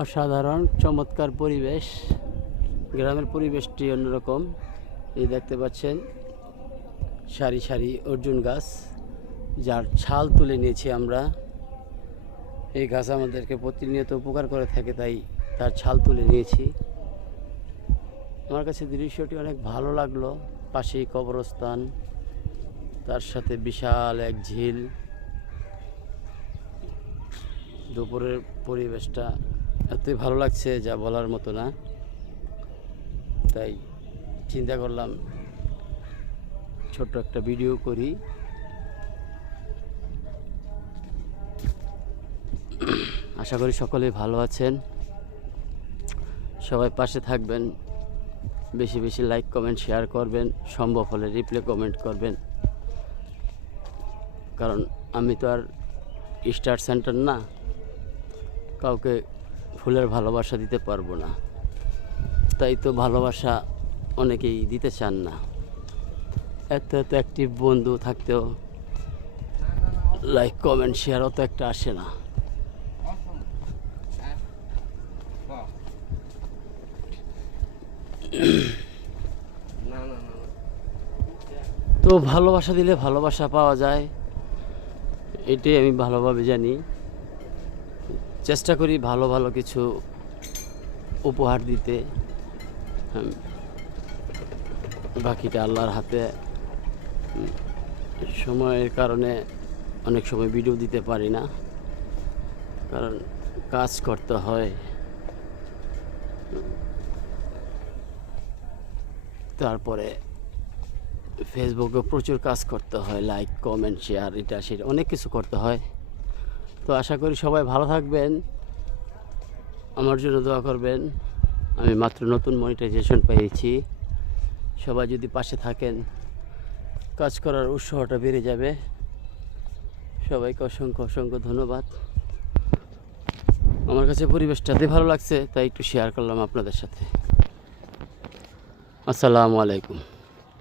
অসাধারণ, চমৎকার পরিবেশ। গ্রামের পরিবেশটি অন্যরকম। এই দেখতে পাচ্ছেন, সারি সারি অর্জুন গাছ, যার ছাল তুলে নিয়েছি আমরা। এই গাছ আমাদেরকে প্রতিনিয়ত উপকার করে থাকে, তাই তার ছাল তুলে নিয়েছি। আমার কাছে দৃশ্যটি অনেক ভালো লাগল। পাশেই কবরস্থান, তার সাথে বিশাল এক ঝিল। দুপুরের পরিবেশটা এতই ভালো লাগছে যা বলার মতো না। তাই চিন্তা করলাম ছোট্ট একটা ভিডিও করি। আশা করি সকলেই ভালো আছেন। সবাই পাশে থাকবেন। বেশি বেশি লাইক কমেন্ট শেয়ার করবেন। সম্ভব হলে রিপ্লে কমেন্ট করবেন। কারণ আমি তো আর স্টার সেন্টার না। কাউকে ফুলের ভালোবাসা দিতে পারব না। তাই তো ভালোবাসা অনেকেই দিতে চান না। এত এত অ্যাক্টিভ বন্ধু থাকতেও লাইক কমেন্ট শেয়ারও তো একটা আসে না। তো ভালোবাসা দিলে ভালোবাসা পাওয়া যায়। এটাই আমি ভালোভাবে জানি। চেষ্টা করি ভালো ভালো কিছু উপহার দিতে। বাকিটা আল্লাহর হাতে সময়ের কারণে অনেক সময় ভিডিও দিতে পারি না। কারণ কাজ করতে হয়। তারপরে ফেসবুকে প্রচুর কাজ করতে হয় লাইক কমেন্ট শেয়ার এটা, সেটা, অনেক কিছু করতে হয়। তো আশা করি সবাই ভালো থাকবেন। আমার জন্য দোয়া করবেন। আমি মাত্র নতুন মনিটাইজেশন পেয়েছি। সবাই যদি পাশে থাকেন, কাজ করার উৎসাহটা বেড়ে যাবে। সবাইকে অসংখ্য অসংখ্য ধন্যবাদ। আমার কাছে পরিবেশটাতে ভালো লাগছে, তাই একটু শেয়ার করলাম আপনাদের সাথে। আসসালামু আলাইকুম।